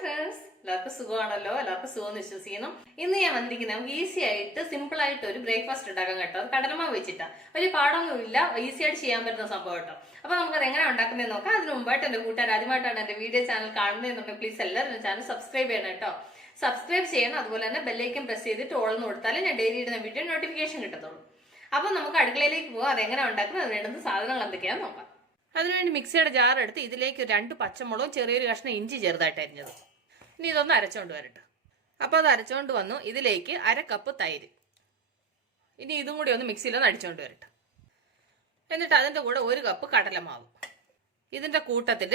Friends, എല്ലാവർക്കും സുഖമാണല്ലോ. എല്ലാവർക്കും സുഖം വിശ്വസിക്കുന്നു. ഇന്ന് ഞാൻ വന്നിരിക്കുന്നത് നമുക്ക് ഈസി ആയിട്ട് സിമ്പിൾ ആയിട്ട് ഒരു ബ്രേക്ക്ഫാസ്റ്റ് ഉണ്ടാക്കാൻ കേട്ടോ. അത് കടലമാവ് വെച്ചിട്ടാ, ഒരു പാടൊന്നുമില്ല, ഈസി ആയിട്ട് ചെയ്യാൻ പറ്റുന്ന സംഭവം കേട്ടോ. അപ്പൊ നമുക്കത് എങ്ങനെ ഉണ്ടാക്കുന്നതെന്ന് നോക്കാം. അതിന് മുമ്പായിട്ട് എന്റെ കൂട്ടുകാർ ആദ്യമായിട്ടാണ് എന്റെ വീഡിയോ ചാനൽ കാണുന്നതെന്നുണ്ടെങ്കിൽ പ്ലീസ് എല്ലാവരും ചാനൽ സബ്സ്ക്രൈബ് ചെയ്യണം കേട്ടോ. സബ്സ്ക്രൈബ് ചെയ്യണം. അതുപോലെ തന്നെ ബെല്ലൈക്കൻ പ്രസ് ചെയ്തിട്ട് ഓൾന്ന് കൊടുത്താലേ ഞാൻ ഡെയിലി ഇടുന്ന വീഡിയോ നോട്ടിഫിക്കേഷൻ കിട്ടത്തുള്ളൂ. അപ്പൊ നമുക്ക് അടുക്കളയിലേക്ക് പോകാം. അതെങ്ങനെ ഉണ്ടാക്കുന്നത്, അത് വേണ്ടുന്ന സാധനങ്ങൾ എന്തൊക്കെയാന്ന് നോക്കാം. അതിനുവേണ്ടി മിക്സിയുടെ ജാർ എടുത്ത് ഇതിലേക്ക് 2 പച്ചമുളകും ചെറിയൊരു കഷ്ണം ഇഞ്ചി ചെറുതായിട്ട് അരിഞ്ഞത്. ഇനി ഇതൊന്ന് അരച്ചോണ്ട് വരട്ടെ. അപ്പോൾ അത് അരച്ചോണ്ട് വന്നു. ഇതിലേക്ക് 1/2 കപ്പ് തൈര്. ഇനി ഇതും കൂടി ഒന്ന് മിക്സിയിലൊന്ന് അടിച്ചോണ്ട് വരട്ടെ. എന്നിട്ട് അതിൻ്റെ കൂടെ 1 കപ്പ് കടലമാവ്, ഇതിൻ്റെ കൂട്ടത്തിൽ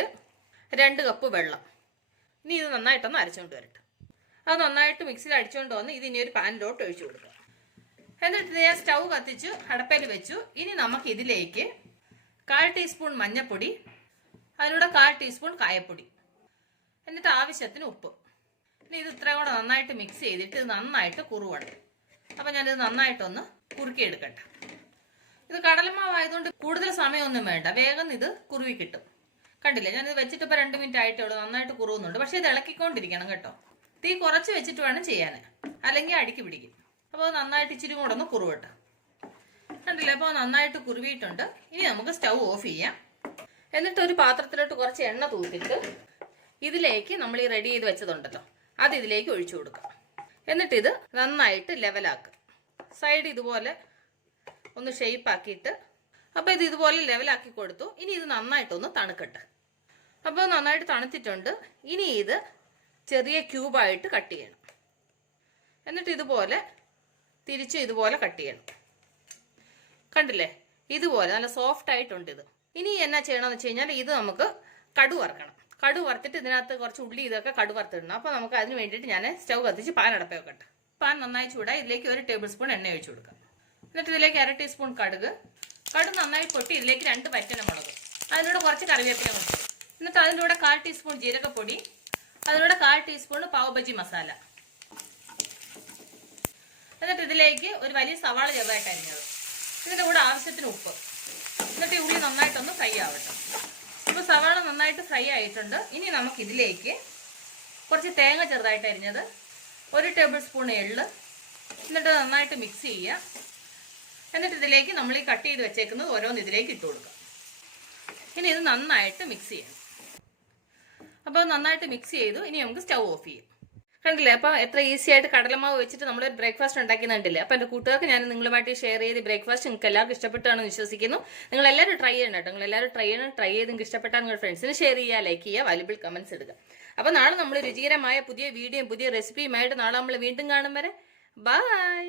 2 കപ്പ് വെള്ളം. ഇനി ഇത് നന്നായിട്ടൊന്ന് അരച്ചോണ്ട് വരട്ടെ. അത് നന്നായിട്ട് മിക്സിയിൽ അടിച്ചോണ്ട് വന്ന് ഇത് ഇനി ഒരു പാനിലോട്ട് ഒഴിച്ചു കൊടുക്കുക. എന്നിട്ട് ഞാൻ സ്റ്റൗ കത്തിച്ചു അടപ്പയിൽ വെച്ചു. ഇനി നമുക്ക് ഇതിലേക്ക് 1/4 ടീസ്പൂൺ മഞ്ഞൾപ്പൊടി, അതിലൂടെ 1/4 ടീസ്പൂൺ കായപ്പൊടി, എന്നിട്ട് ആവശ്യത്തിന് ഉപ്പ്. ഇനി ഇത് ഇത്രയും കൂടെ നന്നായിട്ട് മിക്സ് ചെയ്തിട്ട് ഇത് നന്നായിട്ട് കുറുവണം. അപ്പം ഞാനിത് നന്നായിട്ടൊന്ന് കുറുക്കിയെടുക്കട്ടെ. ഇത് കടലമാവായതുകൊണ്ട് കൂടുതൽ സമയമൊന്നും വേണ്ട, വേഗം ഇത് കുറുവി കിട്ടും. കണ്ടില്ലേ, ഞാനിത് വെച്ചിട്ട് ഇപ്പോൾ 2 മിനിറ്റ് ആയിട്ടേ ഉള്ളൂ. നന്നായിട്ട് കുറുവുന്നുണ്ട്. പക്ഷേ ഇത് ഇളക്കിക്കൊണ്ടിരിക്കണം കേട്ടോ. തീ കുറച്ച് വെച്ചിട്ട് വേണം ചെയ്യാൻ, അല്ലെങ്കിൽ അടിക്ക് പിടിക്കും. അപ്പോൾ നന്നായിട്ട് ഇച്ചിരി കൂടെ ഒന്ന് കുറുവട്ടെ. കണ്ടില്ലേ, അപ്പോൾ നന്നായിട്ട് കുറുവിയിട്ടുണ്ട്. ഇനി നമുക്ക് സ്റ്റൗ ഓഫ് ചെയ്യാം. എന്നിട്ട് ഒരു പാത്രത്തിലോട്ട് കുറച്ച് എണ്ണ തൂത്തിട്ട് ഇതിലേക്ക് നമ്മൾ ഈ റെഡി ചെയ്ത് വെച്ചതുണ്ടല്ലോ അത് ഇതിലേക്ക് ഒഴിച്ചു കൊടുക്കാം. എന്നിട്ട് ഇത് നന്നായിട്ട് ലെവലാക്കുക. സൈഡ് ഇതുപോലെ ഒന്ന് ഷേപ്പ് ആക്കിയിട്ട്, അപ്പോൾ ഇത് ഇതുപോലെ ലെവലാക്കി കൊടുത്തു. ഇനി ഇത് നന്നായിട്ടൊന്ന് തണുക്കട്ടെ. അപ്പോൾ നന്നായിട്ട് തണുത്തിട്ടുണ്ട്. ഇനി ഇത് ചെറിയ ക്യൂബായിട്ട് കട്ട് ചെയ്യണം. എന്നിട്ട് ഇതുപോലെ തിരിച്ച് ഇതുപോലെ കട്ട് ചെയ്യണം. കണ്ടില്ലേ, ഇതുപോലെ നല്ല സോഫ്റ്റ് ആയിട്ടുണ്ട് ഇത്. ഇനി എന്നാ ചെയ്യണമെന്ന് വെച്ച് കഴിഞ്ഞാൽ ഇത് നമുക്ക് കടു വറുക്കണം. കടു വറുത്തിട്ട് ഇതിനകത്ത് കുറച്ച് ഉള്ളി ഇതൊക്കെ കടു വറുത്തിടണം. അപ്പോൾ നമുക്ക് അതിന് വേണ്ടിയിട്ട് ഞാൻ സ്റ്റൗ കത്തിച്ച് പാൻ അടപ്പ വെക്കട്ടെ. പാൻ നന്നായി ചൂടായി ഇതിലേക്ക് 1 ടേബിൾ സ്പൂൺ എണ്ണ ഒഴിച്ചു കൊടുക്കാം. എന്നിട്ട് ഇതിലേക്ക് 1/2 ടീസ്പൂൺ കടുക് നന്നായി പൊട്ടി ഇതിലേക്ക് 2 വറ്റൽമുളക്, അതിലൂടെ കുറച്ച് കറിവേപ്പില കൊടുക്കും. എന്നിട്ട് അതിലൂടെ 1/4 ടീസ്പൂൺ ജീരകപ്പൊടി, അതിലൂടെ 1/4 ടീസ്പൂൺ പാവ് ബജി മസാല. എന്നിട്ട് ഇതിലേക്ക് ഒരു വലിയ സവാള ചെറുതായിട്ട് അരിഞ്ഞത്, ഇതിൻ്റെ കൂടെ ആവശ്യത്തിന് ഉപ്പ്. എന്നിട്ട് ഉള്ളി നന്നായിട്ടൊന്ന് ഫ്രൈ ആവട്ടെ. ഇപ്പോൾ സവാള നന്നായിട്ട് ഫ്രൈ ആയിട്ടുണ്ട്. ഇനി നമുക്ക് ഇതിലേക്ക് കുറച്ച് തേങ്ങ ചെറുതായിട്ട് അരിഞ്ഞത്, 1 ടേബിൾ സ്പൂൺ എള്ള്, എന്നിട്ട് നന്നായിട്ട് മിക്സ് ചെയ്യുക. എന്നിട്ട് ഇതിലേക്ക് നമ്മൾ ഈ കട്ട് ചെയ്ത് വെച്ചേക്കുന്നത് ഓരോന്ന് ഇതിലേക്ക് ഇട്ട് കൊടുക്കുക. ഇനി ഇത് നന്നായിട്ട് മിക്സ് ചെയ്യണം. അപ്പോൾ നന്നായിട്ട് മിക്സ് ചെയ്തു. ഇനി നമുക്ക് സ്റ്റൗ ഓഫ് ചെയ്യും. കണ്ടില്ലേ, അപ്പോൾ എത്ര ഈസി ആയിട്ട് കടലമാവ് വെച്ചിട്ട് നമ്മൾ ഒരു ബ്രേക്ക്ഫാസ്റ്റ് ഉണ്ടാക്കിയെന്ന് കണ്ടില്ലേ. അപ്പോൾ എൻ്റെ കൂട്ടുകാർക്ക് ഞാൻ നിങ്ങളുമായിട്ട് ഷെയർ ചെയ്ത് ബ്രേക്ക്ഫാസ്റ്റ് നിങ്ങൾക്ക് എല്ലാവർക്കും ഇഷ്ടപ്പെട്ടാണെന്ന് വിശ്വസിക്കുന്നു. നിങ്ങൾ എല്ലാവരും ട്രൈ ചെയ്യണം കേട്ടോ. നിങ്ങൾ എല്ലാവരും ട്രൈ ചെയ്ത് നിങ്ങൾക്ക് ഇഷ്ടപ്പെട്ടാൽ നിങ്ങളുടെ ഫ്രണ്ട്സിന് ഷെയർ ചെയ്യുക, ലൈക്ക് ചെയ്യുക, വാല്യുബിൾ കമന്റ്സ് ഇടുക. അപ്പോൾ നാളെ നമ്മൾ രുചികരമായ പുതിയ വീഡിയോയും പുതിയ റെസിപ്പിയുമായിട്ട് നാളെ നമ്മൾ വീണ്ടും കാണും വരെ ബൈ.